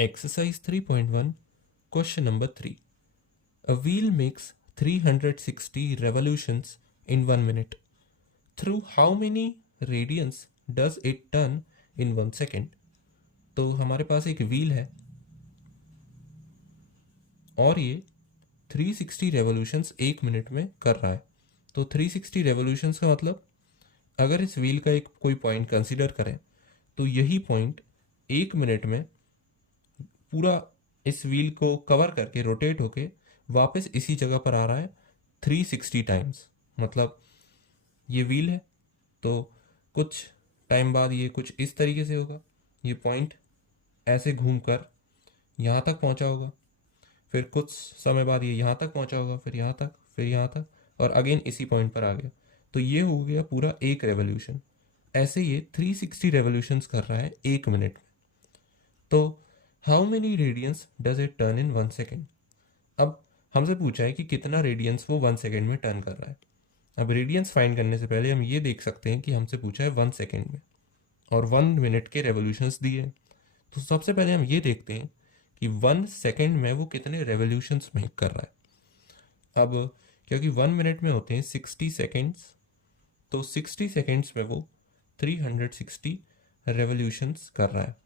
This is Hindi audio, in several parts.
Exercise 3.1, question number 3. A wheel makes 360 revolutions in 1 minute. Through how many radians does it turn in 1 second? तो हमारे पास एक व्हील है और ये 360 रेवोल्यूशंस 1 मिनट में कर रहा है। तो 360 रेवोल्यूशंस का मतलब अगर इस व्हील का एक कोई पॉइंट कंसीडर करें तो यही पॉइंट 1 मिनट में पूरा इस व्हील को कवर करके रोटेट होके वापस इसी जगह पर आ रहा है 360 टाइम्स। मतलब ये व्हील है तो कुछ टाइम बाद ये कुछ इस तरीके से होगा, ये पॉइंट ऐसे घूमकर यहाँ तक पहुँचा होगा, फिर कुछ समय बाद ये यहाँ तक पहुँचा होगा, फिर यहाँ तक, फिर यहाँ तक, और अगेन इसी पॉइंट पर आ गया। तो ये हो गया पूरा एक रेवोल्यूशन। ऐसे ये 360 रेवोल्यूशंस कर रहा है 1 मिनट में। तो how many radians does it turn in 1 second? अब हमसे पूछा है कि कितना रेडियंस वो 1 सेकेंड में टर्न कर रहा है। अब रेडियंस फाइंड करने से पहले हम ये देख सकते हैं कि हमसे पूछा है 1 सेकेंड में और 1 मिनट के रेवोल्यूशंस दिए हैं। तो सबसे पहले हम ये देखते हैं कि 1 सेकेंड में वो कितने रेवोल्यूशंस मेक कर रहा है। अब क्योंकि 1 मिनट में होते हैं 60 सेकेंड्स, तो 60 सेकेंड्स में वो 360 रेवोल्यूशंस कर रहा है।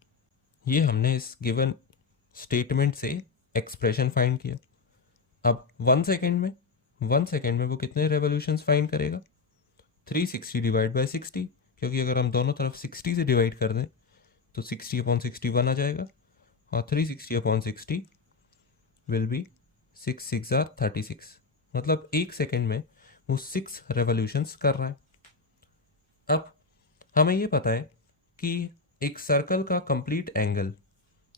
ये हमने इस गिवन स्टेटमेंट से एक्सप्रेशन फाइंड किया। अब 1 सेकेंड में वो कितने रेवोल्यूशंस फाइंड करेगा? 360 डिवाइड बाय 60, क्योंकि अगर हम दोनों तरफ 60 से डिवाइड कर दें तो 60/61 आ जाएगा और 360/60 विल बी 6 6 36। मतलब 1 सेकेंड में वो 6 रेवोल्यूशंस कर रहा है। अब हमें ये पता है कि एक सर्कल का कंप्लीट एंगल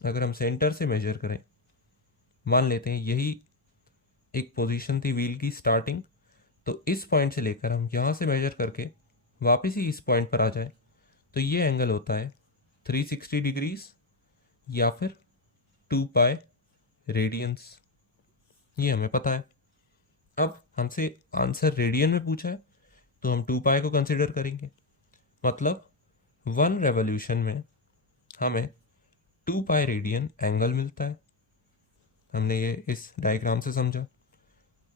अगर हम सेंटर से मेजर करें, मान लेते हैं यही एक पोजीशन थी व्हील की स्टार्टिंग, तो इस पॉइंट से लेकर हम यहाँ से मेजर करके वापस ही इस पॉइंट पर आ जाए तो ये एंगल होता है 360 डिग्रीज या फिर 2 पाई रेडियंस। ये हमें पता है। अब हमसे आंसर रेडियन में पूछा है तो हम 2 पाई को कंसिडर करेंगे। मतलब 1 रेवोल्यूशन में हमें 2 पाई रेडियन एंगल मिलता है। हमने ये इस डायग्राम से समझा।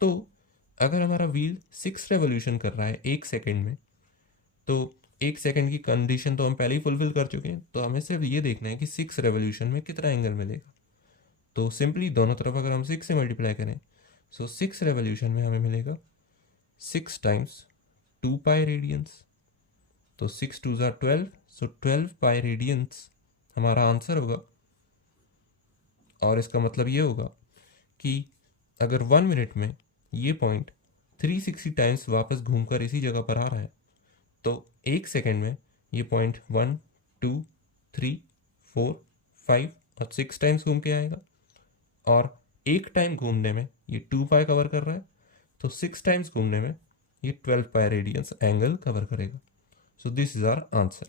तो अगर हमारा व्हील 6 रेवोल्यूशन कर रहा है 1 सेकेंड में, तो 1 सेकेंड की कंडीशन तो हम पहले ही फुलफिल कर चुके हैं, तो हमें सिर्फ ये देखना है कि 6 रेवोल्यूशन में कितना एंगल मिलेगा। तो सिंपली दोनों तरफ अगर हम 6 से मल्टीप्लाई करें, सो 6 रेवोल्यूशन में हमें मिलेगा 6 टाइम्स 2 पाई रेडियंस। तो 6 2 12, सो 12 पाई रेडियंस हमारा आंसर होगा। और इसका मतलब ये होगा कि अगर 1 मिनट में ये पॉइंट 360 टाइम्स वापस घूमकर इसी जगह पर आ रहा है, तो 1 सेकेंड में ये पॉइंट 1 2 3 4 5 और 6 टाइम्स घूम के आएगा। और एक टाइम घूमने में ये 2 पाई कवर कर रहा है, तो 6 टाइम्स घूमने में ये 12 पाई रेडियंस एंगल कवर करेगा। So this is our answer.